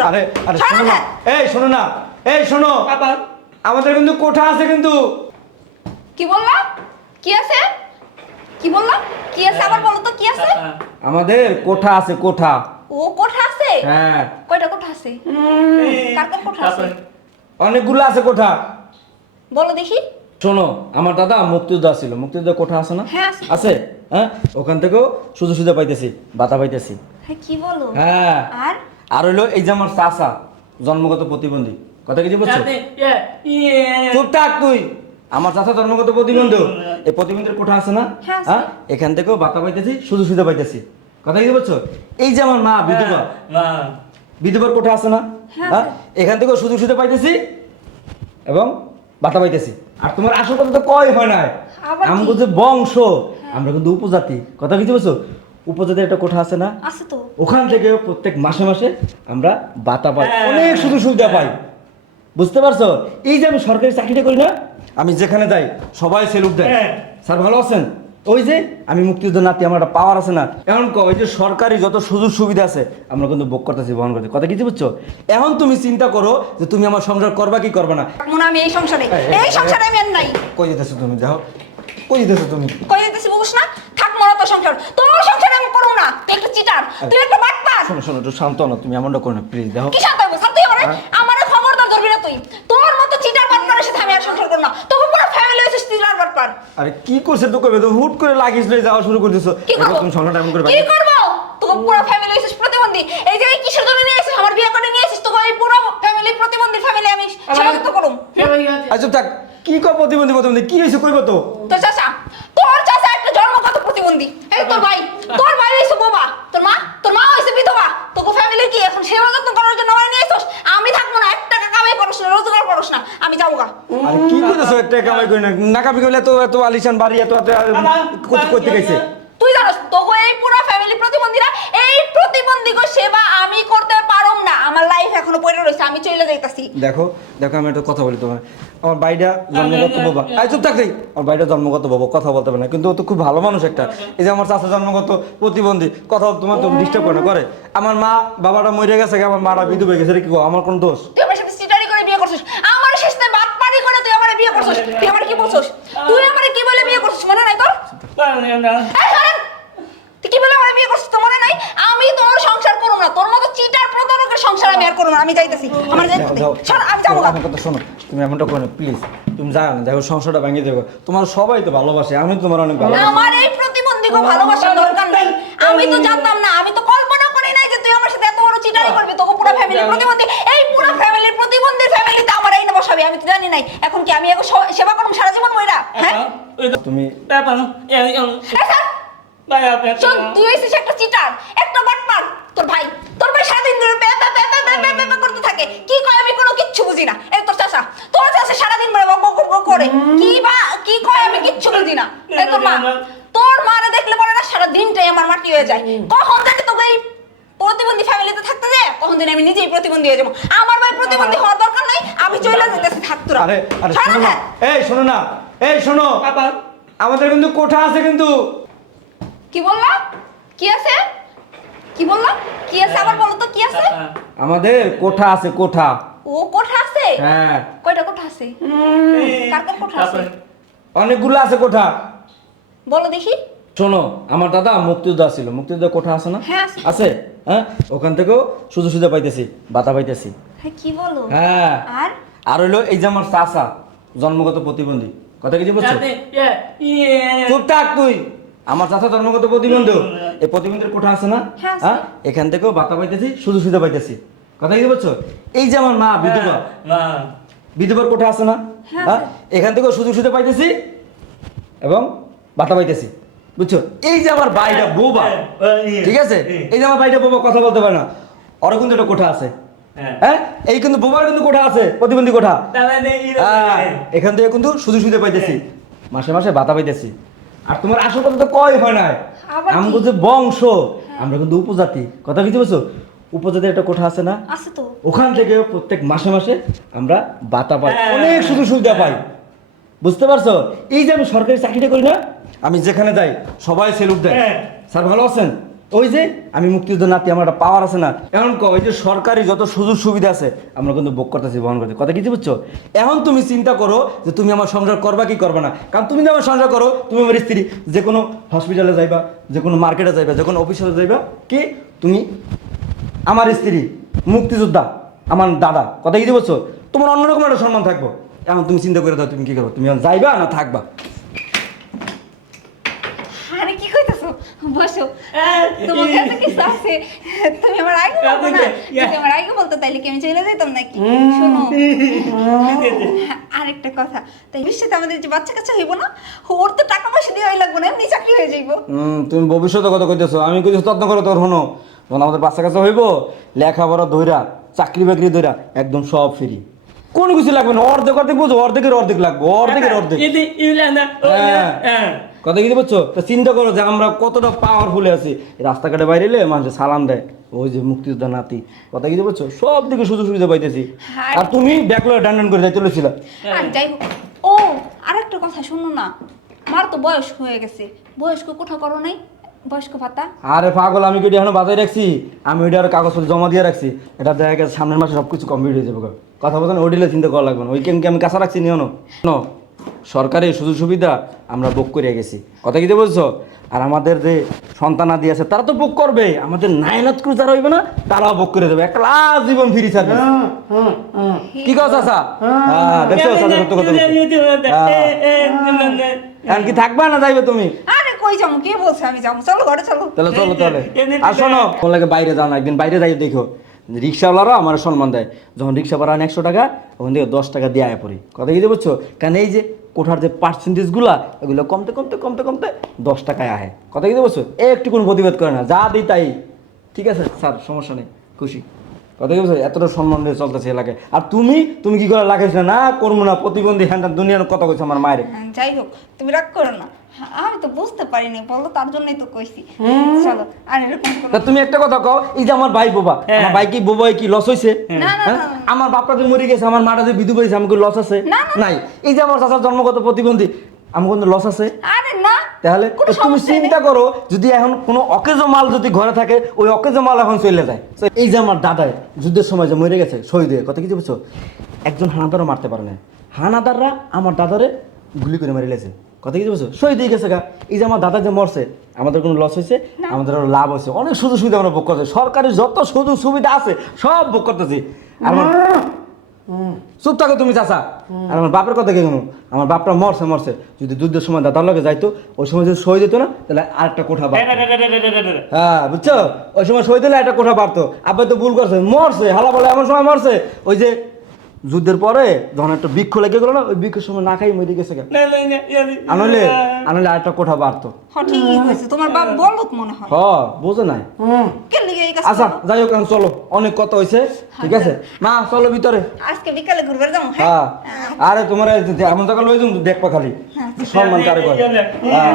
তোরা আরে আরে শোনো না। এই শোনো না। এই শোনো। বাবা আমাদের কিন্তু কোঠা আছে কিন্তু। কি বললাম কি আছে? কি বললাম কি আছে? আবার বলো তো কি আছে? আমাদের কোঠা আছে কোঠা। ও কোঠা আছে? হ্যাঁ। কয়টা কোঠা আছে? কার কার কোঠা আছে? অনেকগুলো আছে কোঠা। বলো দেখি। শোনো আমার দাদা মুক্তিযোদ্ধা ছিল। মুক্তিযোদ্ধা কোঠা আছে না? হ্যাঁ, আছে। আছে? হ্যাঁ? ওখান থেকেও সুযোগ সুবিধা পাইতেছি বাতা পাইতেছি। হ্যাঁ কি বলো? হ্যাঁ। আর? আর হইল এই যে আমার চাচা জন্মগত প্রতিবন্ধী। কথা কিছু বলছো চুপ থাক তুই। আমার চাচা জন্মগত প্রতিবন্ধী। এই প্রতিবন্ধীর কোঠা আছে না? হ্যাঁ, হ্যাঁ? এখান থেকেও বাতা পাইতেছি সুযোগ সুবিধা পাইতেছি। কথা কিছু বলছো এই যে আমার মা বিধবা। বিধবার কোঠা আছে না? হ্যাঁ, হ্যাঁ? এখান থেকেও সুযোগ সুবিধা পাইতেছি এবং বাতা পাইতেছি। আর তোমার আসল কথা তো কয় হয় না? আমগো যে বংশ আমরা কিন্তু উপজাতি। কথা কিছু বলছো উপজাতির একটা কোঠা আছে না? আছে তো। ওখান থেকে প্রত্যেক মাসে মাসে আমরা বাতা পাই। হ্যাঁ। অনেক সুযোগ সুবিধা পাই। বুঝতে পারছ? এই যে আমি সরকারি চাকরিটা করি না আমি যেখানে যাই সবাই সেলুট দেয়। হ্যাঁ। স্যার ভালো আছেন? ওই যে আমি মুক্তিযুদ্ধ নাতি আমার একটা পাওয়ার আছে না? এখন ক ওই যে সরকারি যত সুযোগ সুবিধা আছে আমরা কিন্তু ভোগ করতেছি বহন করতে কথা কিছু বুঝছ? এখন তুমি চিন্তা করো যে তুমি আমার সংসার করবা কি করবা না। মনে আমি এই সংসারে। এই, সংসারে আমি আর নাই। কই যেতেছো তুমি? দেখো কই যেতেছো তুমি? কই দিতেছি বুঝছ না? থাক মরা তো সংসার তোমার সংসারে আমি করব না তুই একটা চিটার তুই একটা বাটপার। শোনো শোনো একটু শান্ত না তুমি এমনটা করো না প্লিজ দেখো। কি শান্ত শান্ত হ্যাঁ। আমারে খবরদার ধরবি না তুই। তোর মতো চিটার বাটপারের সাথে আমি আর সংসার করব না। তোকে পুরো ফ্যামিলি হইছিস চিটার বাটপার। আরে কি করছে তো কবে তো হুট করে লাগিস লয়ে যাওয়া শুরু করে দিছো। কি তুমি সংসারটা এমন করে কি করব? তোকে পুরো ফ্যামিলি হইছিস প্রতিবন্ধী। এই যে কিসের জন্য নিয়ে আসিস আমার বিয়ে করে নিয়ে আসিস তোকে এই পুরো ফ্যামিলি প্রতিবন্ধী ফ্যামিলি আমি স্বাগত করুম। আচ্ছা থাক। কি কর প্রতিবন্ধী প্রতিবন্ধী? কি হয়েছে কইবো তো? তোর চাচা তোর চাচা একটা জন্মগত প্রতিবন্ধী। এই তোর ভাই। তোর ভাই হইছে বোবা। তোর মা? তোর মা হইছে বিধবা। তোকে ফ্যামিলি কি? এখন সেবা যত্ন করার জন্য আমার নিয়ে আসছিস আমি থাকব না। এক টাকা কামাই করছ না রোজগার করছ না। আমি যাব গা। আরে কি কইতেছো একটা কামাই করি না? নাকামি কইলে তো এত আলিশান বাড়ি এত এত করতে করতে গেছে। তুই জানোস তোকে এই পুরো ফ্যামিলি প্রতিবন্ধীরা এই প্রতিবন্ধীকে সেবা আমি করতে পারম না। আমার লাইফ এখনও পড়ে রয়েছে আমি চলে যাইতাছি। দেখো দেখো আমি একটা কথা বলি তোমার আমার বাইটা জন্মগত বাবা। আই চুপ থাকলেই আমার বাইটা জন্মগত বাবা কথা বলতে পারে না কিন্তু ও তো খুব ভালো মানুষ একটা। এই যে আমার চাচা জন্মগত প্রতিবন্ধী কথা তোমার তো ডিস্টার্ব করে না করে। আমার মা বাবাটা মরে গেছে আমার মারা বিধু হয়ে গেছে কি গো, আমার কোন দোষ? তুই আমার সাথে সিটারি করে বিয়ে করছিস? আমার শেষে বাদ পারি করে তুই আমার বিয়ে করছিস। তুই আমার কি বলছিস? তুই আমার কি বলে বিয়ে করছিস মনে নাই তোর? এই শোনেন, তুই কি বলে আমার বিয়ে করছিস তো মনে নাই? আমি তোর না তোর মতো চিটার প্রতারকের সংসার আমি আর করব না আমি যাইতেছি। আমার যাইতে দে। আমি যাব। আমার কথা শোনো তুমি এমনটা করো প্লিজ তুমি যাও না দেখো সংসারটা ভেঙে দেবো। তোমার সবাই তো ভালোবাসে আমি তোমার অনেক ভালো আমার এই প্রতিবন্ধীকে ভালোবাসার দরকার নাই। আমি তো জানতাম না আমি তো কল্পনা করি নাই যে তুই আমার সাথে এত বড় চিটারি করবি তোকে পুরো ফ্যামিলি প্রতিবন্ধী এই পুরো ফ্যামিলির প্রতিবন্ধী ফ্যামিলিতে আমার এই না বসাবি আমি তো জানি নাই। এখন কি আমি এখন স- সেবা করব সারা জীবন মইরা? হ্যাঁ? তুমি এই স্যার শোন তুই হইছিস একটা চিটার একটা তোর ভাই তোর ভাই সারাদিন ধরে ব্যা ব্যা ব্যা ব্যা ব্যা ব্যা ব্যা করতে থাকে। কি কয় আমি কোনো কিচ্ছু বুঝি না। এই তোর চাচা তোর চাচা সারাদিন ধরে বক বক করে। কি বা কি কয় আমি কিচ্ছু বুঝি না। এই তোর মা তোর মারে দেখলে পরে না সারা দিনটাই আমার মাটি হয়ে যায়। কখন থেকে তোকে এই প্রতিবন্ধী ফ্যামিলিতে থাকতে যায় কখন দিন আমি নিজেই প্রতিবন্ধী হয়ে যাব। আমার ভাই প্রতিবন্ধী হওয়ার দরকার নাই আমি চলে যেতেছি থাকতো আরে আরে শোনো না। এই শোনো না। এই শোনো। আমাদের কিন্তু কোঠা আছে কিন্তু। কি বললা? কি আছে? কি বললাম? কি আছে আবার বলো তো কি আছে? আমাদের কোঠা আছে কোঠা। ও কোঠা আছে? হ্যাঁ। কয়টা কোঠা আছে? কার কার কোঠা আছে? অনেকগুলো আছে কোঠা। বলো দেখি। শোনো আমার দাদা মুক্তিযোদ্ধা ছিল। মুক্তিযোদ্ধা কোঠা আছে না? হ্যাঁ, আছে। আছে? হ্যাঁ? ওখান থেকেও সুযোগ সুবিধা পাইতেছি বাতা পাইতেছি। হ্যাঁ কি বলো? হ্যাঁ। আর? আর হইল এই যে আমার চাচা জন্মগত প্রতিবন্ধী। কথা কিছু বলছো চুপ থাক তুই। আমার চাচা জন্মগত প্রতিবন্ধী। এই প্রতিবন্ধীর কোঠা আছে না? হ্যাঁ, হ্যাঁ? এখান থেকেও বাতা পাইতেছি সুযোগ সুবিধা পাইতেছি। কথা কি বলছো? এই যে আমার মা বিধবা। বিধবার কোঠা আছে না? হ্যাঁ, হ্যাঁ? এখান থেকেও সুযোগ সুবিধা পাইতেছি এবং বাতা পাইতেছি। বুঝছ? এই যে আমার বাইটা বোবা। ঠিক আছে? এই যে আমার বাইটা বোবা কথা বলতে পারে না। ওর কিন্তু একটা কোঠা আছে। হ্যাঁ। এই কিন্তু বোবার কিন্তু কোঠা আছে প্রতিবন্ধী কোঠা। হ্যাঁ, এখান থেকে কিন্তু সুযোগ সুবিধা পাইতেছি। মাসে মাসে বাতা পাইতেছি। আর তোমার আসল কথা তো কয় হয় না আবার কি? আমগো যে বংশ আমরা কিন্তু উপজাতি। কথা কিছু বলছো উপজাতির একটা কোঠা আছে না? আছে তো। ওখান থেকে প্রত্যেক মাসে মাসে আমরা বাতা পাই। হ্যাঁ, অনেক সুযোগ সুবিধা পাই। বুঝতে পারছ? এই যে আমি সরকারি চাকরিটা করি না আমি যেখানে যাই সবাই সেলুট দেয়। হ্যাঁ। স্যার ভালো আছেন? ওই যে, আমি মুক্তিযুদ্ধ নাতি, আমার একটা পাওয়ার আছে না। এখন ক ওই যে সরকারি যত সুযোগ সুবিধা আছে, আমরা কিন্তু ভোগ করতেছি, বহন করতে কথা কিছু বুঝছ? এখন তুমি চিন্তা করো যে তুমি আমার সংসার করবা কি করবা না। কারণ তুমি আমার সংসার করো, তুমি আমার স্ত্রী, যে কোনো হসপিটালে যাইবা, যে কোনো মার্কেটে যাইবা, যে কোনো অফিসে যাইবা, কি? তুমি আমার স্ত্রী, মুক্তিযোদ্ধা, আমার দাদা, কথা কিছু বুঝছ? তোমার অন্যরকম একটা সম্মান থাকব। এখন তুমি চিন্তা করে দাও, তুমি কি করব? তুমি যাইবা না থাকবা আরে কি কইতাছো বসো। তোমার কাছে কিছু আছে। তুমি আমার আগে বলতো না। যদি আমার আগে বলতো তাইলে কি আমি চলে যেতাম নাকি? শোনো। আরেকটা কথা। তাই বিশ্বেতে আমাদের যে বাচ্চা কাচ্চা হইব না ওর তো টাকা পয়সা দিয়ে লাগবে না এমনি চাকরি হয়ে যাইব। হুম, তুমি ভবিষ্যতে কথা কইতেছো। আমি কইতেছি তত্ন করো তোর হনো যখন আমাদের বাচ্চা কাছে হইব লেখাপড়া ধইরা চাকরি বাকরি ধইরা একদম সব ফ্রি। কোনো কিছু লাগবে না। অর্ধেক অর্ধেক বুঝো অর্ধেকের অর্ধেক লাগবে অর্ধেকের অর্ধেক। হ্যাঁ। কথা কি বুঝছ? তো চিন্তা করো যে আমরা কতটা পাওয়ারফুল আছি। রাস্তাঘাটে বাইরে এলে মানুষ সালাম দেয়। ওই যে মুক্তিযোদ্ধা নাতি। কথা কি বুঝছ? সব দিকে সুযোগ সুবিধা পাইতেছি। হ্যাঁ। আর তুমি ব্যাকলো ডান করে যাই চলেছিল আর যাই হোক। ও আরেকটা কথা শোনো না। আমার তো বয়স হয়ে গেছে। বয়স্ক কোথাও করো নাই? বয়স্ক ভাতা? আরে পাগল আমি কি ওটা এখনও বাজায় রাখছি? আমি ওইটা আর কাগজপত্র জমা দিয়ে রাখছি। এটা দেখা গেছে সামনের মাসে সব কিছু কমপ্লিট হয়ে যাবে কথা বলছেন ওইটিলে চিন্তা করা লাগবে না। ওই কেমকে আমি কাঁচা রাখছি নিও না সরকারি সুযোগ সুবিধা আমরা বুক করে গেছি। কথা কি বলছো? আর আমাদের যে সন্তানাদি আছে তারা তো বুক করবে। আমাদের নাইনাত ক্রু যারা হইবে না তারাও বুক করে দেবে। একটা জীবন ফ্রি সার্ভিস কি কথা চাচা হ্যাঁ। দেখছ চাচা সত্য কথা। হ্যাঁ। এখন কি থাকবা না যাইবে তুমি? আরে কই যাব? কে বলছে আমি যাব? চলো ঘরে চলো। তাহলে চলো তাহলে। আর শোনো কোন লাগে বাইরে যাও না একদিন বাইরে যাই দেখো। রিক্সাওয়ালারা আমার সম্মান দেয়। যখন রিক্সা ভাড়া একশো টাকা ওখান থেকে দশ টাকা দিয়ে আয় পড়ি। কথা কি বলছো কেন এই যে কোঠার যে পার্সেন্টেজগুলা এগুলো কমতে কমতে কমতে কমতে দশ টাকায় আহে। কথা কি বলছো একটু কোনো প্রতিবাদ করে না। যা দিই তাই। ঠিক আছে, স্যার, সমস্যা নেই। খুশি। কথা কি এতটা সম্মান দিয়ে চলতেছে এলাকায়। আর তুমি তুমি কি করে লাগাইছ না? করব না প্রতিবন্ধী হ্যান্ড দুনিয়ার কথা কইছো আমার মায়ের? হ্যাঁ, যাই হোক তুমি রাগ করো না। আমি তো বুঝতে পারিনি বলো তার জন্যই তো কইছি। চলো আর এরকম করো তুমি একটা কথা কও এই যে আমার ভাই বোবা আমার ভাই কি বোবা কি লস হইছে? না, না, হ্যাঁ? আমার বাপটা যে মরে গেছে আমার মাটা যে বিধু হয়েছে আমাকে লস আছে? না, না, নাই। এই যে আমার চাচার জন্মগত প্রতিবন্ধী আমার কোনো লস আছে? আরে না তাহলে তুমি চিন্তা করো যদি এখন কোনো অকেজো মাল যদি ঘরে থাকে ওই অকেজো মাল এখন চলে যায়। এই যে আমার দাদাই যুদ্ধের সময় যে মরে গেছে শহীদ হয়ে কথা কি বুঝছ? একজন হানাদারও মারতে পারে না হানাদাররা আমার দাদারে গুলি করে মেরে লেছে। কথা কি বুঝছ? শহীদ হয়ে গেছে গা। এই যে আমার দাদা যে মরছে আমাদের কোনো লস হয়েছে? আমাদের লাভ হয়েছে। অনেক সুযোগ সুবিধা আমরা ভোগ করছি সরকারি যত সুযোগ সুবিধা আছে সব ভোগ করতেছি। আর চুপ থাকো তুমি চাচা। আর আমার বাপের কথা কি আমার বাপটা মরছে মরছে। যদি দুধের সময় দাদার লগে যাইতো ওই সময় যদি সই দিত না তাহলে আরেকটা কোঠা হ্যাঁ বুঝছ? ওই সময় সই দিলে একটা কোঠা বাড়তো। আব্বা তো ভুল করছে মরছে হালা বলে এমন সময় মরছে। ওই যে যুদ্ধের পরে যখন একটা বৃক্ষ লেগে গেলো না ওই বৃক্ষের সময় না খাই মরে গেছে। আনলে আনলে আরেকটা কোঠা বাড়তো হ্যাঁ ঠিকই তোমার বাপ বলত মনে হয়। হ বুঝো নাই। আচ্ছা যাই হোক এখন চলো। অনেক কথা হয়েছে ঠিক আছে? মা চলো ভিতরে। আজকে বিকালে ঘুরবে যাব হ্যাঁ? হ্যাঁ। আরে তোমার এমন জায়গা লই যাম দেখবা খালি সম্মান কারে করে হ্যাঁ।